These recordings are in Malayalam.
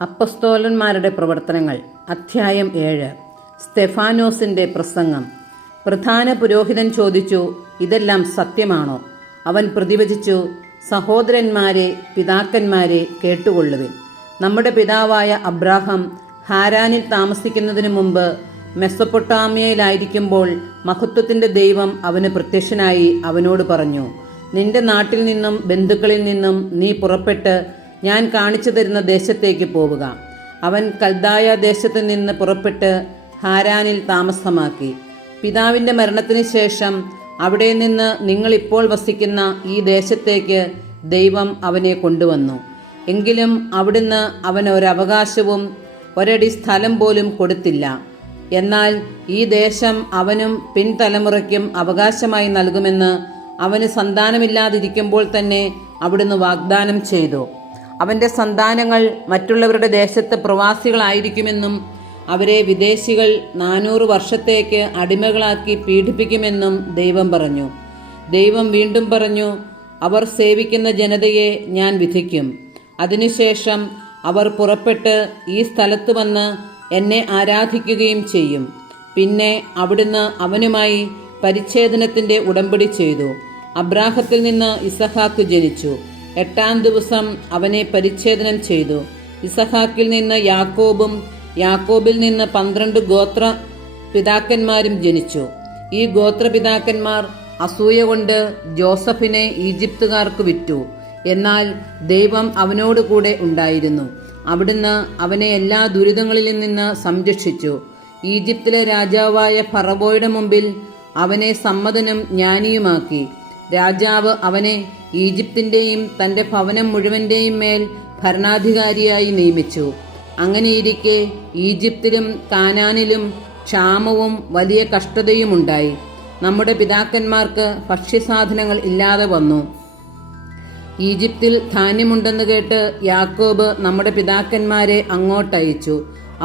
അപ്പസ്തോലന്മാരുടെ പ്രവർത്തനങ്ങൾ അധ്യായം 7. സ്തെഫാനോസിന്റെ പ്രസംഗം. പ്രധാന പുരോഹിതൻ ചോദിച്ചു, ഇതെല്ലാം സത്യമാണോ? അവൻ പ്രതിവചിച്ചു, സഹോദരന്മാരെ, പിതാക്കന്മാരെ, കേട്ടുകൊള്ളുവിൻ. നമ്മുടെ പിതാവായ അബ്രാഹാം ഹാരാനിൽ താമസിക്കുന്നതിനു മുമ്പ് മെസ്സൊപ്പൊട്ടാമിയയിലായിരിക്കുമ്പോൾ മഹത്വത്തിന്റെ ദൈവം അവന് പ്രത്യക്ഷനായി അവനോട് പറഞ്ഞു, നിന്റെ നാട്ടിൽ നിന്നും ബന്ധുക്കളിൽ നിന്നും നീ പുറപ്പെട്ട് ഞാൻ കാണിച്ചു തരുന്ന ദേശത്തേക്ക് പോവുക. അവൻ കൽദായ ദേശത്ത് നിന്ന് പുറപ്പെട്ട് ഹാരാനിൽ താമസമാക്കി. പിതാവിൻ്റെ മരണത്തിന് ശേഷം അവിടെ നിന്ന് നിങ്ങളിപ്പോൾ വസിക്കുന്ന ഈ ദേശത്തേക്ക് ദൈവം അവനെ കൊണ്ടുവന്നു. എങ്കിലും അവിടുന്ന് അവന് ഒരവകാശവും ഒരടി സ്ഥലം പോലും കൊടുത്തില്ല. എന്നാൽ ഈ ദേശം അവനും പിൻതലമുറയ്ക്കും അവകാശമായി നൽകുമെന്ന് അവന് സന്താനമില്ലാതിരിക്കുമ്പോൾ തന്നെ അവിടുന്ന് വാഗ്ദാനം ചെയ്തു. അവൻ്റെ സന്താനങ്ങൾ മറ്റുള്ളവരുടെ ദേശത്ത് പ്രവാസികളായിരിക്കുമെന്നും അവരെ വിദേശികൾ 400 വർഷത്തേക്ക് അടിമകളാക്കി പീഡിപ്പിക്കുമെന്നും ദൈവം പറഞ്ഞു. ദൈവം വീണ്ടും പറഞ്ഞു, അവർ സേവിക്കുന്ന ജനതയെ ഞാൻ വിധിക്കും. അതിനുശേഷം അവർ പുറപ്പെട്ട് ഈ സ്ഥലത്ത് വന്ന് എന്നെ ആരാധിക്കുകയും ചെയ്യും. പിന്നെ അവിടുന്ന് അവനുമായി പരിച്ഛേദനത്തിൻ്റെ ഉടമ്പടി ചെയ്തു. അബ്രാഹത്തിൽ നിന്ന് ഇസഹാക്ക് ജനിച്ചു. 8-ാം ദിവസം അവനെ പരിച്ഛേദനം ചെയ്തു. ഇസഹാക്കിൽ നിന്ന് യാക്കോബും യാക്കോബിൽ നിന്ന് 12 ഗോത്ര പിതാക്കന്മാരും ജനിച്ചു. ഈ ഗോത്രപിതാക്കന്മാർ അസൂയ കൊണ്ട് ജോസഫിനെ ഈജിപ്തുകാർക്ക് വിറ്റു. എന്നാൽ ദൈവം അവനോട് കൂടെ ഉണ്ടായിരുന്നു. അവിടുന്ന് അവനെ എല്ലാ ദുരിതങ്ങളിൽ നിന്ന് സംരക്ഷിച്ചു. ഈജിപ്തിലെ രാജാവായ ഫറവോയുടെ മുമ്പിൽ അവനെ സമ്മതനും ജ്ഞാനിയുമാക്കി. രാജാവ് അവനെ ഈജിപ്തിൻ്റെയും തൻ്റെ ഭവനം മുഴുവൻ്റെയും മേൽ ഭരണാധികാരിയായി നിയമിച്ചു. അങ്ങനെയിരിക്കെ ഈജിപ്തിലും കാനാനിലും ക്ഷാമവും വലിയ കഷ്ടതയുമുണ്ടായി. നമ്മുടെ പിതാക്കന്മാർക്ക് ഭക്ഷ്യസാധനങ്ങൾ ഇല്ലാതെ വന്നു. ഈജിപ്തിൽ ധാന്യമുണ്ടെന്ന് കേട്ട് യാക്കോബ് നമ്മുടെ പിതാക്കന്മാരെ അങ്ങോട്ടയച്ചു.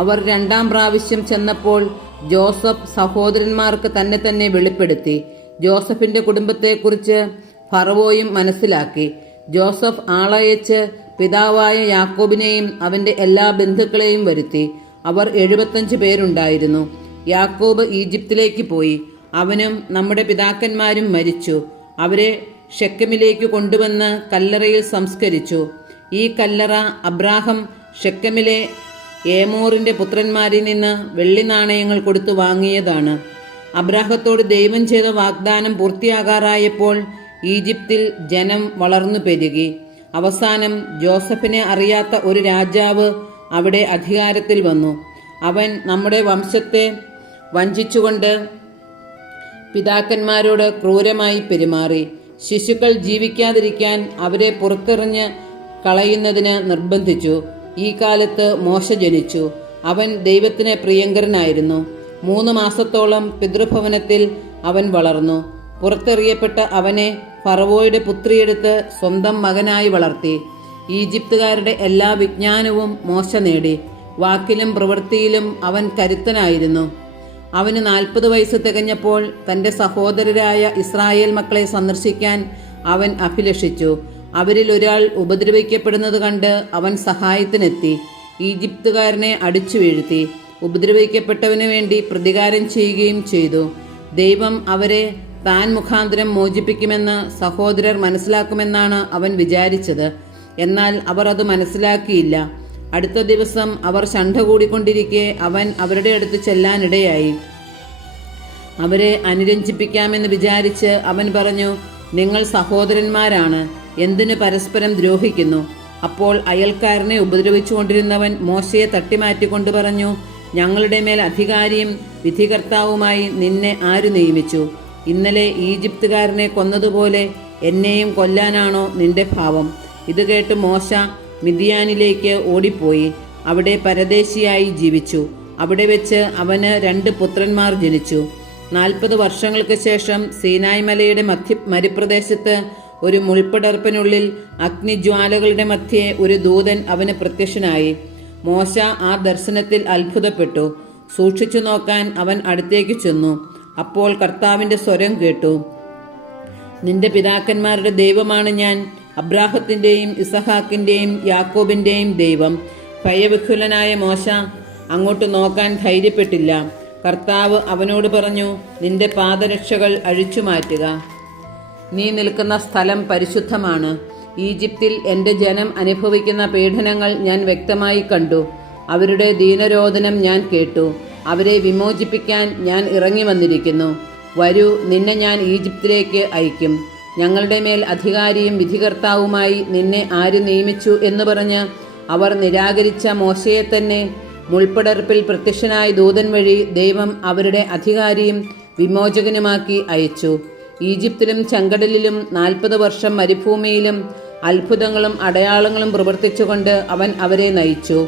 അവർ 2-ാം പ്രാവശ്യം ചെന്നപ്പോൾ ജോസഫ് സഹോദരന്മാർക്ക് തന്നെ വെളിപ്പെടുത്തി. ജോസഫിന്റെ കുടുംബത്തെക്കുറിച്ച് ഫറവോയും മനസ്സിലാക്കി. ജോസഫ് ആളയച്ച് പിതാവായ യാക്കോബിനെയും അവന്റെ എല്ലാ ബന്ധുക്കളെയും വരുത്തി. അവർ 75 പേരുണ്ടായിരുന്നു. യാക്കോബ് ഈജിപ്തിലേക്ക് പോയി. അവനും നമ്മുടെ പിതാക്കന്മാരും മരിച്ചു. അവരെ ഷെക്കമിലേക്ക് കൊണ്ടുവന്ന് കല്ലറയിൽ സംസ്കരിച്ചു. ഈ കല്ലറ അബ്രാഹാം ഷെക്കമിലെ ഏമോറിന്റെ പുത്രന്മാരിൽ നിന്ന് വെള്ളി നാണയങ്ങൾ കൊടുത്തു വാങ്ങിയതാണ്. അബ്രാഹത്തോട് ദൈവം ചെയ്ത വാഗ്ദാനം പൂർത്തിയാകാറായപ്പോൾ ഈജിപ്തിൽ ജനം വളർന്നു പെരുകി. അവസാനം ജോസഫിനെ അറിയാത്ത ഒരു രാജാവ് അവിടെ അധികാരത്തിൽ വന്നു. അവൻ നമ്മുടെ വംശത്തെ വഞ്ചിച്ചുകൊണ്ട് പിതാക്കന്മാരോട് ക്രൂരമായി പെരുമാറി. ശിശുക്കൾ ജീവിക്കാതിരിക്കാൻ അവരെ പുറത്തെറിഞ്ഞ് കളയുന്നതിന് നിർബന്ധിച്ചു. ഈ കാലത്ത് മോശ ജനിച്ചു. അവൻ ദൈവത്തിന് പ്രിയങ്കരനായിരുന്നു. 3 മാസത്തോളം പിതൃഭവനത്തിൽ അവൻ വളർന്നു. പുറത്തെറിയപ്പെട്ട അവനെ ഫറവോയുടെ പുത്രിയെടുത്ത് സ്വന്തം മകനായി വളർത്തി. ഈജിപ്തുകാരുടെ എല്ലാ വിജ്ഞാനവും മോശ നേടി. വാക്കിലും പ്രവൃത്തിയിലും അവൻ കരുത്തനായിരുന്നു. അവന് 40 വയസ്സ് തികഞ്ഞപ്പോൾ തൻ്റെ സഹോദരരായ ഇസ്രായേൽ മക്കളെ സന്ദർശിക്കാൻ അവൻ അഭിലഷിച്ചു. അവരിൽ ഒരാൾ ഉപദ്രവിക്കപ്പെടുന്നത് കണ്ട് അവൻ സഹായത്തിനെത്തി. ഈജിപ്തുകാരനെ അടിച്ചു വീഴ്ത്തി. ഉപദ്രവിക്കപ്പെട്ടവന് വേണ്ടി പ്രതികാരം ചെയ്യുകയും ചെയ്തു. ദൈവം അവരെ താൻ മുഖാന്തരം മോചിപ്പിക്കുമെന്ന് സഹോദരർ മനസ്സിലാക്കുമെന്നാണ് അവൻ വിചാരിച്ചത്. എന്നാൽ അവർ അത് മനസ്സിലാക്കിയില്ല. അടുത്ത ദിവസം അവർ ശണ്ഠ കൂടിക്കൊണ്ടിരിക്കെ അവൻ അവരുടെ അടുത്ത് ചെല്ലാനിടയായി. അവരെ അനുരഞ്ജിപ്പിക്കാമെന്ന് വിചാരിച്ച് അവൻ പറഞ്ഞു, നിങ്ങൾ സഹോദരന്മാരാണ്, എന്തിനു പരസ്പരം ദ്രോഹിക്കുന്നു? അപ്പോൾ അയൽക്കാരനെ ഉപദ്രവിച്ചുകൊണ്ടിരുന്നവൻ മോശയെ തട്ടിമാറ്റിക്കൊണ്ട് പറഞ്ഞു, ഞങ്ങളുടെ മേൽ അധികാരിയും വിധികർത്താവുമായി നിന്നെ ആരു നിയമിച്ചു? ഇന്നലെ ഈജിപ്തുകാരനെ കൊന്നതുപോലെ എന്നെയും കൊല്ലാനാണോ നിന്റെ ഭാവം? ഇത് കേട്ട് മോശ മിദ്യാനിലേക്ക് ഓടിപ്പോയി. അവിടെ പരദേശിയായി ജീവിച്ചു. അവിടെ വെച്ച് അവന് 2 പുത്രന്മാർ ജനിച്ചു. 40 വർഷങ്ങൾക്ക് ശേഷം സീനായ് മലയുടെ മരുപ്രദേശത്ത് ഒരു മുൾപ്പടർപ്പിനുള്ളിൽ അഗ്നിജ്വാലകളുടെ മധ്യേ ഒരു ദൂതൻ അവന് പ്രത്യക്ഷനായി. മോശ ആ ദർശനത്തിൽ അത്ഭുതപ്പെട്ടു. സൂക്ഷിച്ചു നോക്കാൻ അവൻ അടുത്തേക്ക് ചെന്നു. അപ്പോൾ കർത്താവിൻ്റെ സ്വരം കേട്ടു, നിന്റെ പിതാക്കന്മാരുടെ ദൈവമാണ് ഞാൻ, അബ്രാഹത്തിൻ്റെയും ഇസഹാക്കിൻ്റെയും യാക്കോബിൻ്റെയും ദൈവം. ഭയവിഹ്വലനായ മോശ അങ്ങോട്ട് നോക്കാൻ ധൈര്യപ്പെട്ടില്ല. കർത്താവ് അവനോട് പറഞ്ഞു, നിന്റെ പാദരക്ഷകൾ അഴിച്ചു മാറ്റുക. നീ നിൽക്കുന്ന സ്ഥലം പരിശുദ്ധമാണ്. ഈജിപ്തിൽ എൻ്റെ ജനം അനുഭവിക്കുന്ന പീഡനങ്ങൾ ഞാൻ വ്യക്തമായി കണ്ടു. അവരുടെ ദീനരോധനം ഞാൻ കേട്ടു. അവരെ വിമോചിപ്പിക്കാൻ ഞാൻ ഇറങ്ങി വന്നിരിക്കുന്നു. വരൂ, നിന്നെ ഞാൻ ഈജിപ്തിലേക്ക് അയക്കും. ഞങ്ങളുടെ മേൽ അധികാരിയും വിധികർത്താവുമായി നിന്നെ ആര് നിയമിച്ചു എന്ന് പറഞ്ഞ് അവർ നിരാകരിച്ച മോശയെ തന്നെ മുൾപ്പടർപ്പിൽ പ്രത്യക്ഷനായ ദൂതൻ വഴി ദൈവം അവരുടെ അധികാരിയും വിമോചകനുമാക്കി അയച്ചു. ഈജിപ്തിലും ചെങ്കടലിലും 40 വർഷം മരുഭൂമിയിലും അത്ഭുതങ്ങളും അടയാളങ്ങളും പ്രവർത്തിച്ചുകൊണ്ട് അവൻ അവരെ നയിച്ചു.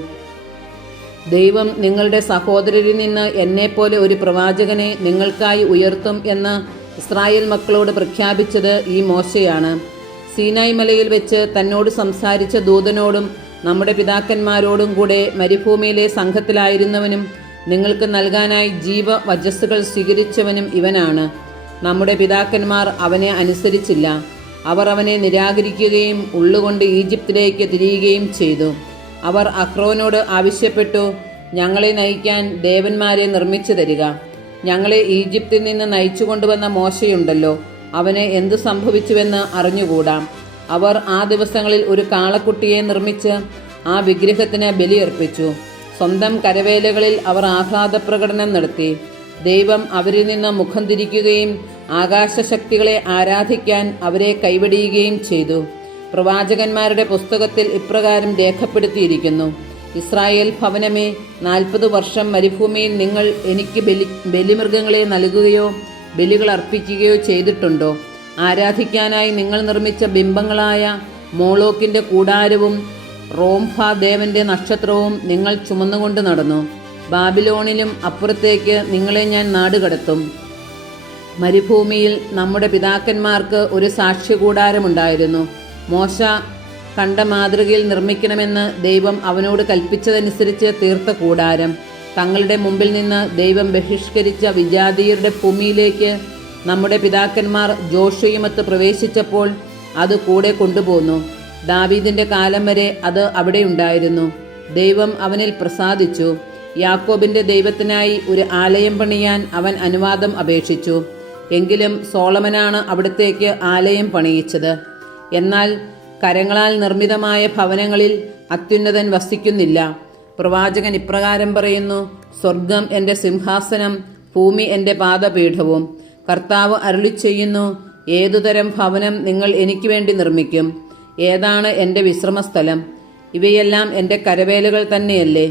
ദൈവം നിങ്ങളുടെ സഹോദരരിൽ നിന്ന് എന്നെപ്പോലെ ഒരു പ്രവാചകനെ നിങ്ങൾക്കായി ഉയർത്തും എന്ന് ഇസ്രായേൽ മക്കളോട് പ്രഖ്യാപിച്ചത് ഈ മോശയാണ്. സീനായ് മലയിൽ വെച്ച് തന്നോട് സംസാരിച്ച ദൂതനോടും നമ്മുടെ പിതാക്കന്മാരോടും കൂടെ മരുഭൂമിയിലെ സംഘത്തിലായിരുന്നവനും നിങ്ങൾക്ക് നൽകാനായി ജീവവചസ്സുകൾ സ്വീകരിച്ചവനും ഇവനാണ്. നമ്മുടെ പിതാക്കന്മാർ അവനെ അനുസരിച്ചില്ല. അവർ അവനെ നിരാകരിക്കുകയും ഉള്ളുകൊണ്ട് ഈജിപ്തിലേക്ക് തിരിയുകയും ചെയ്തു. അവർ അഹ്റോനോട് ആവശ്യപ്പെട്ടു, ഞങ്ങളെ നയിക്കാൻ ദേവന്മാരെ നിർമ്മിച്ചു തരിക. ഞങ്ങളെ ഈജിപ്തിൽ നിന്ന് നയിച്ചു കൊണ്ടുവന്ന മോശയുണ്ടല്ലോ, അവന് എന്തു സംഭവിച്ചുവെന്ന് അറിഞ്ഞുകൂടാ. അവർ ആ ദിവസങ്ങളിൽ ഒരു കാളക്കുട്ടിയെ നിർമ്മിച്ച് ആ വിഗ്രഹത്തിന് ബലിയർപ്പിച്ചു. സ്വന്തം കരവേലകളിൽ അവർ ആഹ്ലാദപ്രകടനം നടത്തി. ദൈവം അവരിൽ നിന്ന് മുഖം തിരിക്കുകയും ആകാശശക്തികളെ ആരാധിക്കാൻ അവരെ കൈവെടിയുകയും ചെയ്തു. പ്രവാചകന്മാരുടെ പുസ്തകത്തിൽ ഇപ്രകാരം രേഖപ്പെടുത്തിയിരിക്കുന്നു: ഇസ്രായേൽ ഭവനമേ, 40 വർഷം മരുഭൂമിയിൽ നിങ്ങൾ എനിക്ക് ബലിമൃഗങ്ങളെ നൽകുകയോ ബലികൾ അർപ്പിക്കുകയോ ചെയ്തിട്ടുണ്ടോ? ആരാധിക്കാനായി നിങ്ങൾ നിർമ്മിച്ച ബിംബങ്ങളായ മോളോക്കിൻ്റെ കൂടാരവും റോംഫ ദേവന്റെ നക്ഷത്രവും നിങ്ങൾ ചുമന്നുകൊണ്ട് നടന്നു. ബാബിലോണിലും അപ്പുറത്തേക്ക് നിങ്ങളെ ഞാൻ നാടുകടത്തും. മരുഭൂമിയിൽ നമ്മുടെ പിതാക്കന്മാർക്ക് ഒരു സാക്ഷ്യകൂടാരമുണ്ടായിരുന്നു. മോശ കണ്ട മാതൃകയിൽ നിർമ്മിക്കണമെന്ന് ദൈവം അവനോട് കൽപ്പിച്ചതനുസരിച്ച് തീർത്ത കൂടാരം തങ്ങളുടെ മുമ്പിൽ നിന്ന് ദൈവം ബഹിഷ്കരിച്ച വിജാതീയരുടെ ഭൂമിയിലേക്ക് നമ്മുടെ പിതാക്കന്മാർ ജോഷുവുമൊത്ത് പ്രവേശിച്ചപ്പോൾ അത് കൂടെ കൊണ്ടുപോന്നു. ദാവീദിന്റെ കാലം വരെ അത് അവിടെ ഉണ്ടായിരുന്നു. ദൈവം അവനിൽ പ്രസാദിച്ചു. യാക്കോബിന്റെ ദൈവത്തിനായി ഒരു ആലയം പണിയാൻ അവൻ അനുവാദം അപേക്ഷിച്ചു. എങ്കിലും സോളമനാണ് അവിടത്തേക്ക് ആലയം പണിയിച്ചത്. എന്നാൽ കരങ്ങളാൽ നിർമ്മിതമായ ഭവനങ്ങളിൽ അത്യുന്നതൻ വസിക്കുന്നില്ല. പ്രവാചകൻ ഇപ്രകാരം പറയുന്നു: സ്വർഗം എൻ്റെ സിംഹാസനം, ഭൂമി എൻ്റെ പാദപീഠവും. കർത്താവ് അരുളിച്ചെയ്യുന്നു: ഏതുതരം ഭവനം നിങ്ങൾ എനിക്ക് വേണ്ടി നിർമ്മിക്കും? ഏതാണ് എൻ്റെ വിശ്രമസ്ഥലം? ഇവയെല്ലാം എൻ്റെ കരവേലകൾ തന്നെയല്ലേ?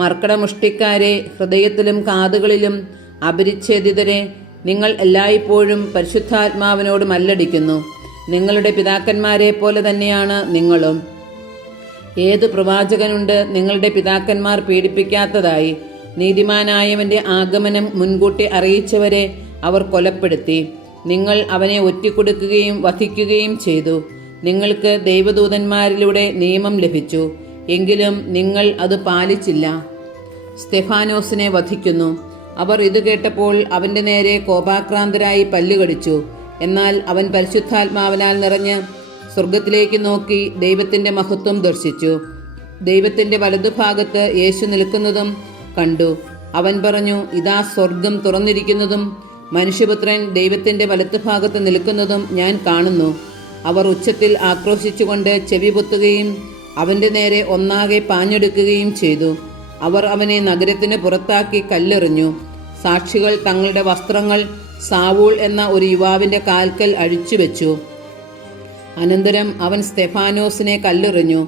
മർക്കടമുഷ്ടിക്കാരെ, ഹൃദയത്തിലും കാതുകളിലും അപരിച്ഛേദിതരെ, നിങ്ങൾ എല്ലായ്പ്പോഴും പരിശുദ്ധാത്മാവിനോട് മല്ലടിക്കുന്നു. നിങ്ങളുടെ പിതാക്കന്മാരെ പോലെ തന്നെയാണ് നിങ്ങളും. ഏത് പ്രവാചകനുണ്ട് നിങ്ങളുടെ പിതാക്കന്മാർ പീഡിപ്പിക്കാത്തതായി? നീതിമാനായവന്റെ ആഗമനം മുൻകൂട്ടി അറിയിച്ചവരെ അവർ കൊലപ്പെടുത്തി. നിങ്ങൾ അവനെ ഒറ്റിക്കൊടുക്കുകയും വധിക്കുകയും ചെയ്തു. നിങ്ങൾക്ക് ദൈവദൂതന്മാരിലൂടെ നിയമം ലഭിച്ചു, എങ്കിലും നിങ്ങൾ അത് പാലിച്ചില്ല. സ്തെഫാനോസിനെ വധിക്കുന്നു. അവർ ഇത് കേട്ടപ്പോൾ അവൻ്റെ നേരെ കോപാക്രാന്തരായി പല്ലുകടിച്ചു. എന്നാൽ അവൻ പരിശുദ്ധാത്മാവിനാൽ നിറഞ്ഞ് സ്വർഗത്തിലേക്ക് നോക്കി ദൈവത്തിൻ്റെ മഹത്വം ദർശിച്ചു. ദൈവത്തിൻ്റെ വലതുഭാഗത്ത് യേശു നിൽക്കുന്നതും കണ്ടു. അവൻ പറഞ്ഞു, ഇതാ സ്വർഗം തുറന്നിരിക്കുന്നതും മനുഷ്യപുത്രൻ ദൈവത്തിൻ്റെ വലത്തുഭാഗത്ത് നിൽക്കുന്നതും ഞാൻ കാണുന്നു. അവർ ഉച്ചത്തിൽ ആക്രോശിച്ചുകൊണ്ട് ചെവി പൊത്തുകയും അവൻ്റെ നേരെ ഒന്നാകെ പാഞ്ഞെടുക്കുകയും ചെയ്തു. അവർ അവനെ നഗരത്തിന് പുറത്താക്കി കല്ലെറിഞ്ഞു. സാക്ഷികൾ തങ്ങളുടെ വസ്ത്രങ്ങൾ സാവൂൾ എന്ന ഒരു യുവാവിൻ്റെ കാൽക്കൽ അഴിച്ചുവെച്ചു. അനന്തരം അവൻ സ്തെഫാനോസിനെ കല്ലെറിഞ്ഞു.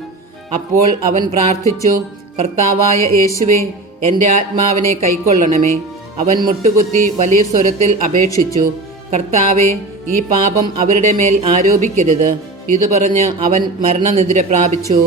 അപ്പോൾ അവൻ പ്രാർത്ഥിച്ചു, കർത്താവായ യേശുവേ, എൻ്റെ ആത്മാവിനെ കൈക്കൊള്ളണമേ. അവൻ മുട്ടുകുത്തി വലിയ സ്വരത്തിൽ അപേക്ഷിച്ചു, കർത്താവേ, ഈ പാപം അവരുടെ മേൽ ആരോപിക്കരുത്. ഇത് പറഞ്ഞ് അവൻ മരണനിദ്ര പ്രാപിച്ചു.